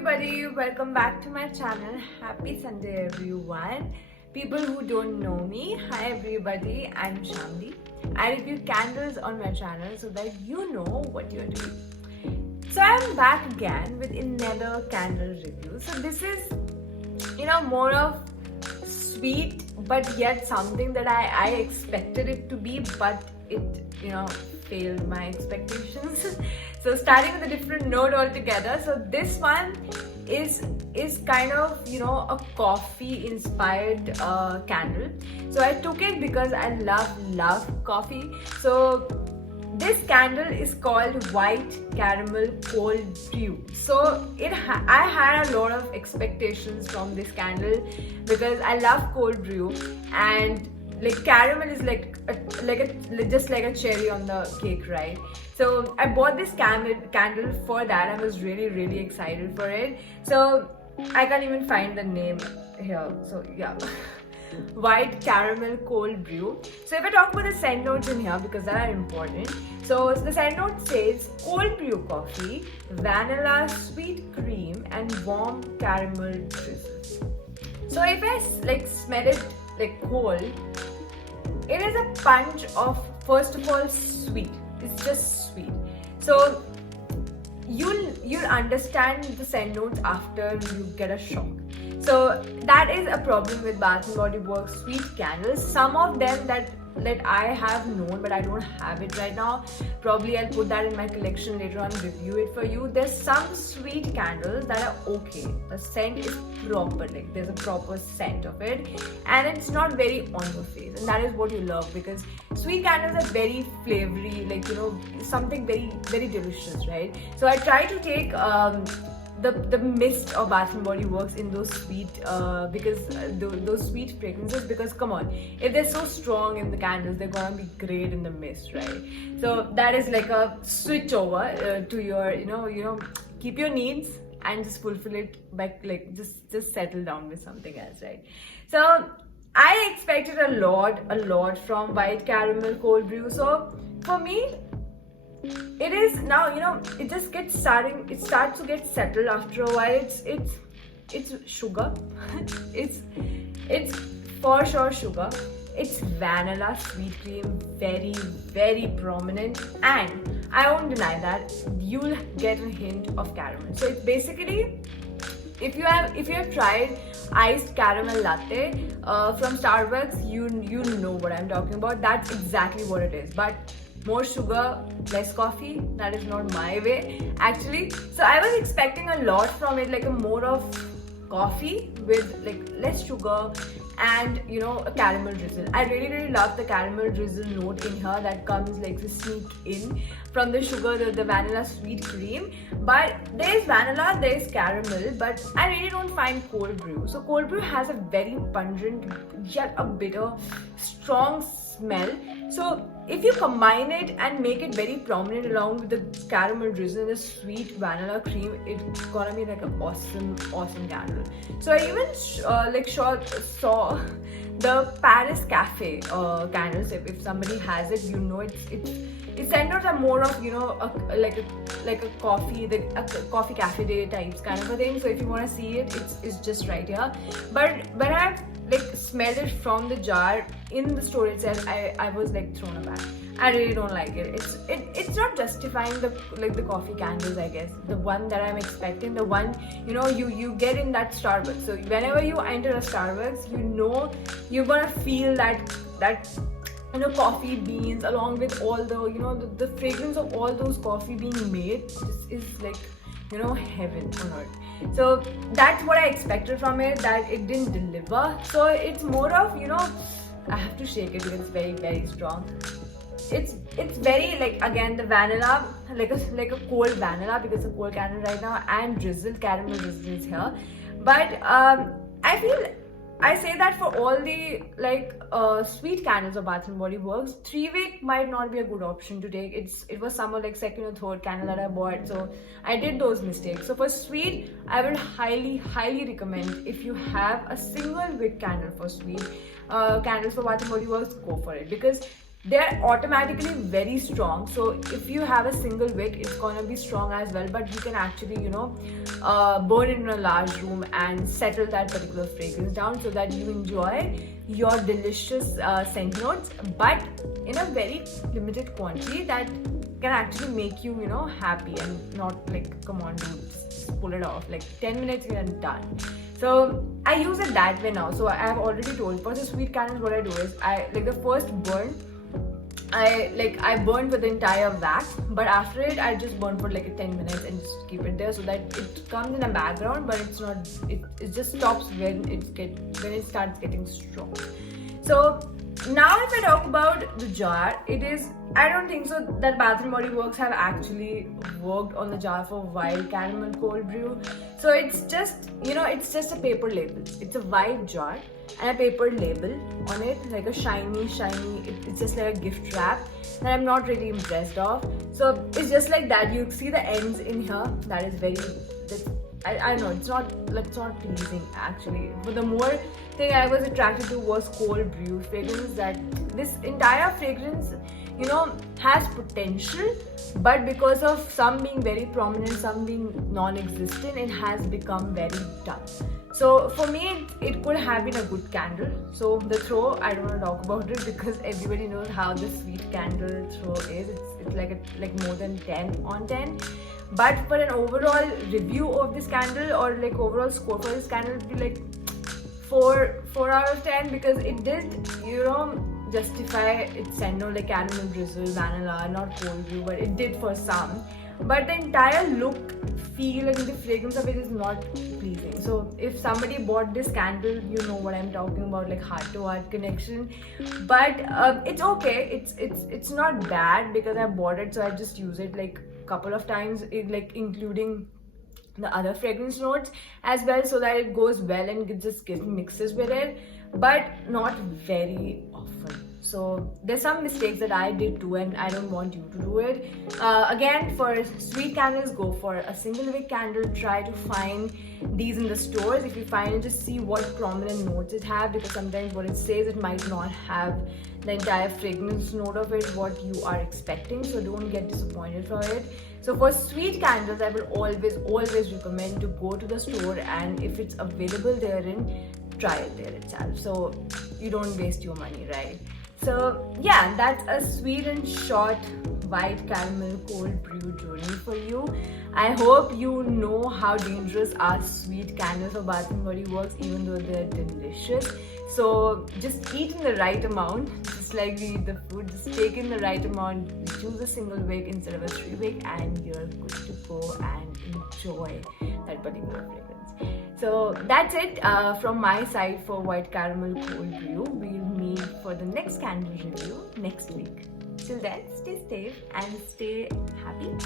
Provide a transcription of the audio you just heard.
everybody, welcome back to my channel. Happy Sunday everyone. People who don't know me, hi everybody, I'm Shamli. I review candles on my channel so that you know what you're doing. So I'm back again with another candle review. So this is, more of sweet but yet something that I expected it to be, but it, failed my expectations. So starting with a different note altogether. So this one is kind of a coffee inspired candle. So I took it because I love coffee. So this candle is called White Caramel Cold Brew. So I had a lot of expectations from this candle because I love cold brew, and like caramel is just like a cherry on the cake, right? So I bought this candle for that. I was really excited for it. So I can't even find the name here. So yeah. White Caramel Cold Brew. So if I talk about the scent notes in here, because that are important. So the scent note says cold brew coffee, vanilla, sweet cream, and warm caramel drizzle. So if I smell it cold, it is a punch of, first of all, sweet. It's just sweet. So you'll understand the scent notes after you get a shock. So that is a problem with Bath & Body Works sweet candles. Some of them that I have known, but I don't have it right now. Probably I'll put that in my collection later on, review it for you. There's some sweet candles that are okay. The scent is proper, there's a proper scent of it, and it's not very on your face, and that is what you love, because sweet candles are very flavory, something very delicious, right? So I try to take the mist of Bath & Body Works in those sweet those sweet fragrances, because come on, if they're so strong in the candles, they're gonna be great in the mist, right? So that is like a switch over to your keep your needs and just fulfill it back, just settle down with something else, right? So I expected a lot from White Caramel Cold Brew. So for me, it is now, it just gets starting, it starts to get settled after a while. It's sugar. it's for sure sugar. It's vanilla, sweet cream, very prominent, and I won't deny that you'll get a hint of caramel. So it's basically, if you have tried iced caramel latte from Starbucks, you know what I'm talking about. That's exactly what it is, but more sugar, less coffee. That is not my way, actually. So I was expecting a lot from it, like a more of coffee with less sugar and a caramel drizzle. I really love the caramel drizzle note in here that comes to sneak in from the sugar, the vanilla sweet cream. But there's vanilla, there's caramel, but I really don't find cold brew. So cold brew has a very pungent yet a bitter, strong smell. So if you combine it and make it very prominent along with the caramel drizzle and the sweet vanilla cream, it's gonna be like an awesome candle. So I even saw the Paris Cafe candles. If somebody has it, its scent notes are more of a coffee cafe day types kind of a thing. So if you want to see it, it's just right here. But when I smelled it from the jar in the store itself, I was thrown aback. I really don't like it. It's not justifying the coffee candles, I guess. The one that I'm expecting, the one you get in that Starbucks. So whenever you enter a Starbucks, you're gonna feel that coffee beans along with all the fragrance of all those coffee being made. This is heaven on earth. So that's what I expected from it, that it didn't deliver. So it's more of I have to shake it because it's very strong. It's very again the vanilla, like a cold vanilla, because it's a cold candle right now, and caramel drizzle is here. But I say that for all the sweet candles of Bath & Body Works, 3-wick might not be a good option to take. It was somewhere second or third candle that I bought, so I did those mistakes. So for sweet, I would highly recommend, if you have a single wick candle for sweet candles for Bath & Body Works, go for it, because they're automatically very strong. So if you have a single wick, it's gonna be strong as well, but you can actually, burn it in a large room and settle that particular fragrance down so that you enjoy your delicious scent notes, but in a very limited quantity that can actually make you, happy and not like, come on, dude, just pull it off. Like 10 minutes and done. So I use it that way now. So I have already told, for the sweet candles, what I do is I like the first burn. I burn for the entire wax, but after it I just burn for like 10 minutes and just keep it there so that it comes in a background, but it's not, it just stops when it starts getting strong. So now if I talk about the jar, it is, I don't think so that Bath & Body Works have actually worked on the jar for Wild Caramel Cold Brew. So it's just, it's just a paper label. It's a white jar and a paper label on it, like a shiny, it's just like a gift wrap that I'm not really impressed of. So it's just like that. You see the ends in here. That is very, I know it's not pleasing actually. But the more thing I was attracted to was cold brew fragrance. That this entire fragrance, has potential, but because of some being very prominent, some being non-existent, it has become very dull. So for me, it could have been a good candle. So the throw, I don't want to talk about it because everybody knows how the sweet candle throw is. It's like more than 10 on 10. But for an overall review of this candle, or like overall score for this candle, it would be like 4 out of 10, because it did, justify its scent note, like caramel drizzle, vanilla, not cold brew, but it did for some. But the entire look, feel, and the fragrance of it is not pleasing. So if somebody bought this candle, you know what I'm talking about, like heart-to-heart connection. But it's okay. It's not bad because I bought it, so I just use it like a couple of times, like including the other fragrance notes as well, so that it goes well and it just mixes with it, but not very often. So there's some mistakes that I did too, and I don't want you to do it. Again, for sweet candles, go for a single wick candle. Try to find these in the stores. If you find it, just see what prominent notes it have, because sometimes what it says, it might not have the entire fragrance note of it what you are expecting, so don't get disappointed for it. So for sweet candles, I will always recommend to go to the store, and if it's available therein, try it there itself, so you don't waste your money, right? So yeah, that's a sweet and short white caramel cold brew journey for you. I hope you know how dangerous are sweet candles of Bath & Body Works, even though they're delicious. So just eat in the right amount, just like we eat the food. Just take in the right amount, choose a single wick instead of a 3-wick, and you're good to go and enjoy that particular fragrance. So that's it from my side for white caramel cold brew. We'll meet for the next candle review next week. Till then, stay safe and stay happy.